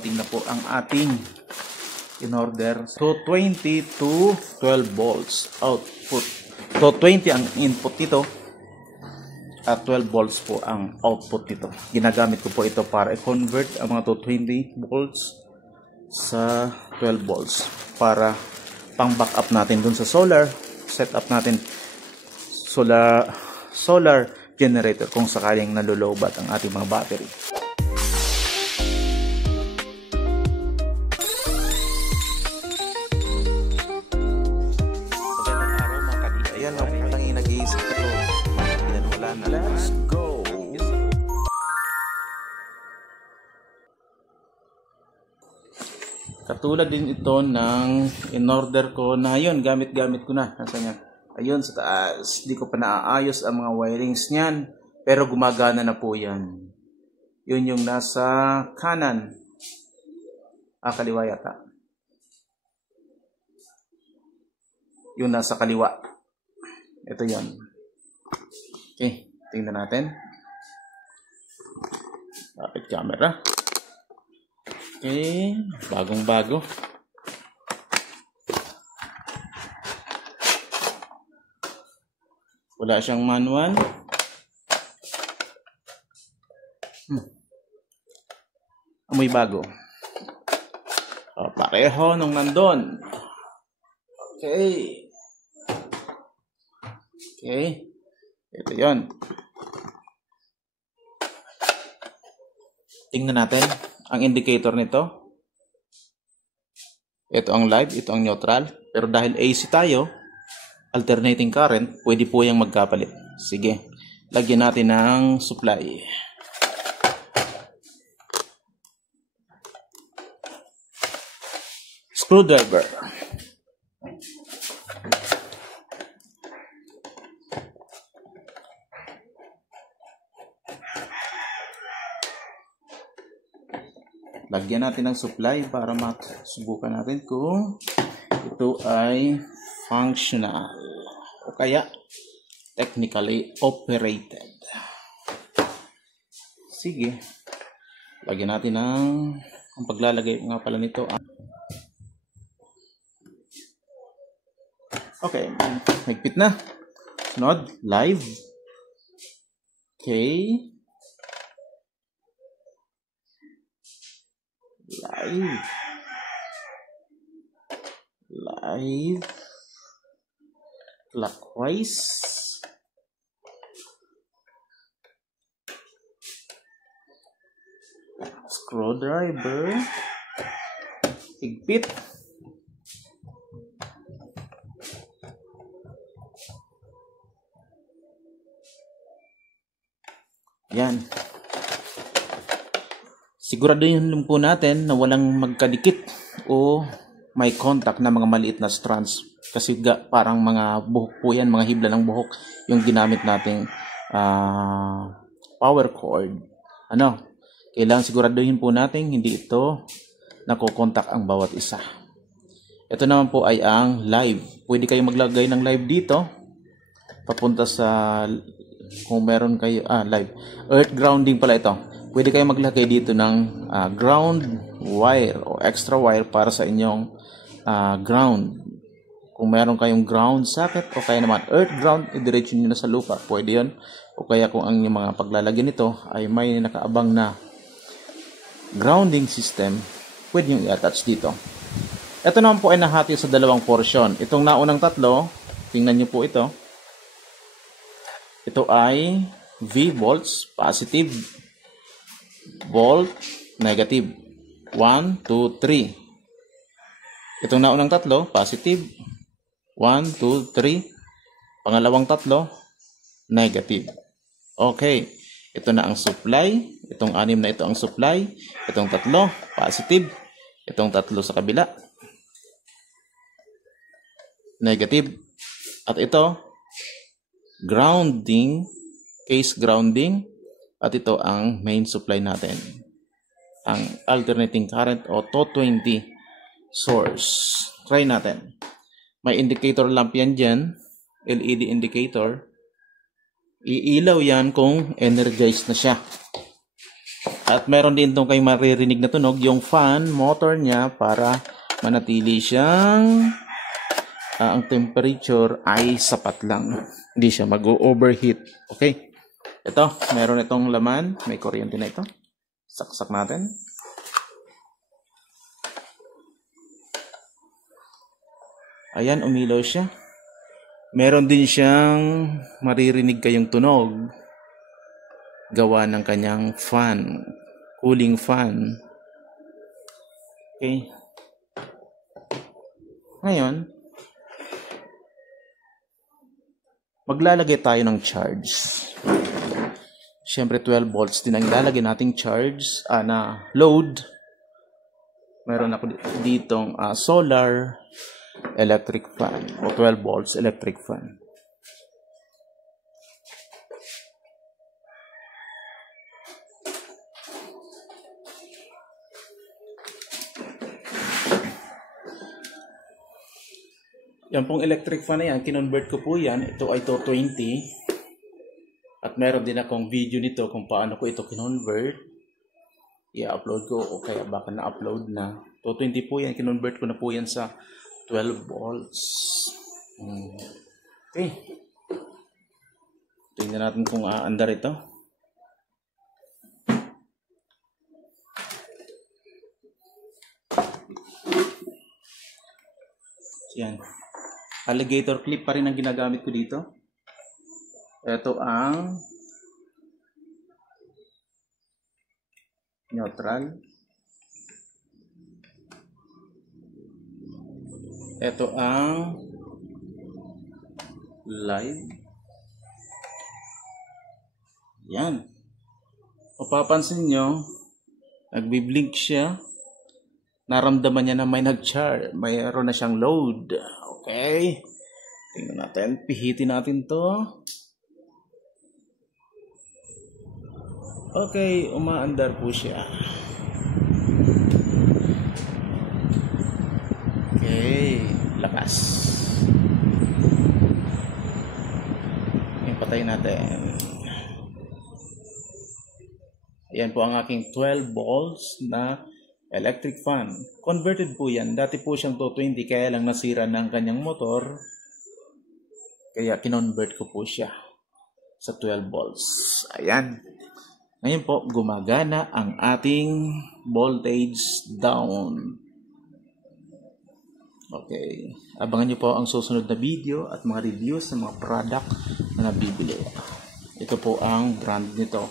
Ating na po ang ating in order. So 20 to 12 volts output. So 20 ang input nito at 12 volts po ang output nito. Ginagamit ko po ito para i-convert ang mga 220 volts sa 12 volts para pang backup natin dun sa solar. Set up natin solar generator kung sakaling nalolobat ang ating mga battery. Ayan, ang nag-iisip ko. Wala na. Let's go! Katulad din ito ng in-order ko na yun, gamit-gamit ko na. Nasaan yan? Ayun, sa taas. Di ko pa naaayos ang mga wirings niyan. Pero gumagana na po yan. Yun yung nasa kanan. Kaliwa yata. Yung nasa kaliwa. Ito yan. Okay, tingnan natin. Lapit camera. Okay, bagong-bago. Wala siyang manual. Amoy bago. Pareho nung nandun. Okay. Okay. Ito yun. Tingnan natin ang indicator nito. Ito ang live, ito ang neutral. Pero dahil AC tayo, alternating current, pwede po yung magkapalit. Sige, lagyan natin ng supply. Screwdriver. Lagyan natin ng supply para masubukan natin kung ito ay functional o kaya technically operated. Sige. Lagyan natin ang paglalagay nga pala nito. Okay. Higpit na. Sunod. Live. Okay. Live clockwise. Screwdriver. Higpit. Yan. Siguraduhin lang po natin na walang magkadikit o may contact na mga maliit na strands. Kasi parang mga buhok po yan, mga hibla ng buhok yung ginamit nating power cord. Kailangan siguraduhin po natin hindi ito nakokontak ang bawat isa. Ito naman po ay ang live. Pwede kayo maglagay ng live dito. Papunta sa, kung meron kayo, live. Earth grounding pala ito. Pwede kayo maglagay dito ng ground wire o extra wire para sa inyong ground. Kung meron kayong ground socket o kaya naman earth ground, idiretso nyo na sa lupa. Pwede yun. O kaya kung ang inyong mga paglalagyan nito ay may nakaabang na grounding system, pwede nyo i-attach dito. Ito naman po ay nahati sa dalawang portion. Itong naunang tatlo, tingnan nyo po ito. Ito ay V volts, positive, volt, negative. 1, 2, 3. Itong naunang tatlo, positive. 1, 2, 3. Pangalawang tatlo, negative. Okay. Ito na ang supply. Itong 6 na ito ang supply. Itong tatlo, positive. Itong tatlo sa kabila, negative. At ito, grounding, case grounding. At ito ang main supply natin. Ang alternating current o 220 source. Try natin. May indicator lamp yan dyan. LED indicator. Iilaw yan kung energized na siya. At meron din itong kayo maririnig na tunog, yung fan, motor niya para manatili siyang ang temperature ay sapat lang. Hindi siya mag-overheat. Okay? Ito, meron itong laman. May kuryente na ito. Saksak natin. Ayan, umilaw siya. Meron din siyang maririnig kayong tunog. Gawa ng kanyang fan. Cooling fan. Okay. Ngayon, maglalagay tayo ng charge. Siyempre 12 volts din ang ilalagay nating charge na load. Meron ako ditong solar electric fan o 12 volts electric fan. Yan pong electric fan na yan, kinonvert ko po yan. Ito ay 220. At meron din akong video nito kung paano ko ito kinonvert. I-upload ko o kaya baka na-upload na. 220 po yan, kinonvert ko na po yan sa 12 volts. Okay. Tingnan natin kung aandar ito. Yan. Alligator clip pa rin ang ginagamit ko dito. Ito ang neutral. Ito ang live. Yan. Mapapansin nyo, nagbiblink siya. Naramdaman niya na may nag-charge. Mayroon na siyang load. Okay. Tingnan natin. Pihitin natin to. Okay. Umaandar po siya. Okay. Lakas. Patayin natin. Ayan po ang aking 12 volts na electric fan. Converted po yan. Dati po siyang 220 kaya lang nasira na ang kanyang motor. Kaya kinonvert ko po siya sa 12 volts. Ayan. Ngayon po, gumagana ang ating voltage down. Okay. Abangan niyo po ang susunod na video at mga reviews ng mga product na nabibili. Ito po ang brand nito.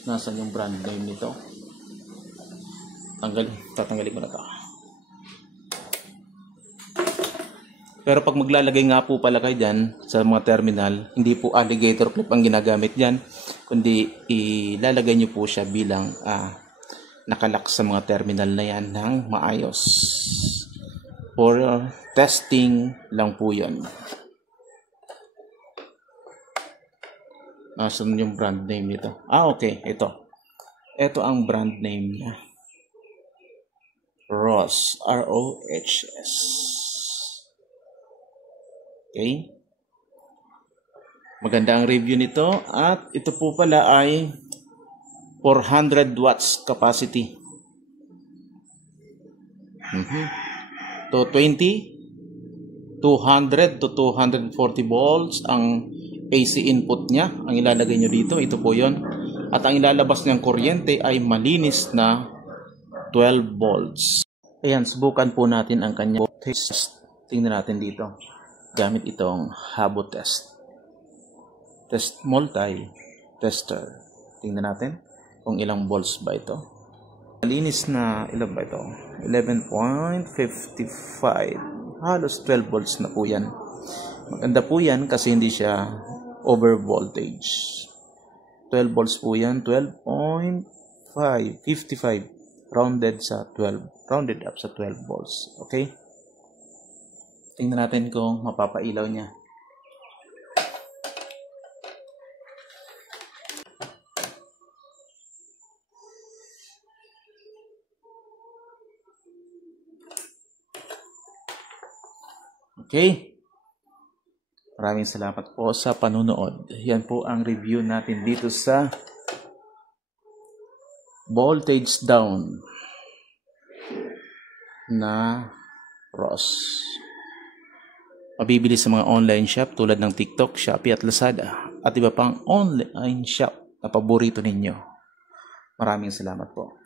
Nasaan yung brand name nito? Tatanggalin ko na to. Pero pag maglalagay nga po pala kayo dyan sa mga terminal, hindi po alligator clip ang ginagamit dyan, kundi ilalagay nyo po siya bilang nakalock sa mga terminal na yan ng maayos. For testing lang po yun. Nasaan yung brand name nito? Okay. Ito. Ito ang brand name niya. ROHS. R-O-H-S. Okay. Maganda ang review nito. At ito po pala ay 400 watts capacity. 220, 200 to 240 volts ang AC input niya. Ang ilalagay nyo dito, ito po yon. At ang ilalabas niyang kuryente ay malinis na 12 volts. Ayan, subukan po natin ang kanyang test. Tingnan natin dito. Gamit itong Habo test. Test multi-tester. Tingnan natin kung ilang volts ba ito. Malinis na, ilan ba ito? 11.55. Halos 12 volts na po yan. Maganda po yan kasi hindi siya over voltage. 12 volts po yan. 12.55. Rounded up sa 12 volts. Okay? Tingnan natin kung mapapailaw niya. Okay. Maraming salamat po sa panunood. Yan po ang review natin dito sa voltage down na ROS. Mabibili sa mga online shop tulad ng TikTok, Shopee at Lazada at iba pang online shop na paborito ninyo. Maraming salamat po.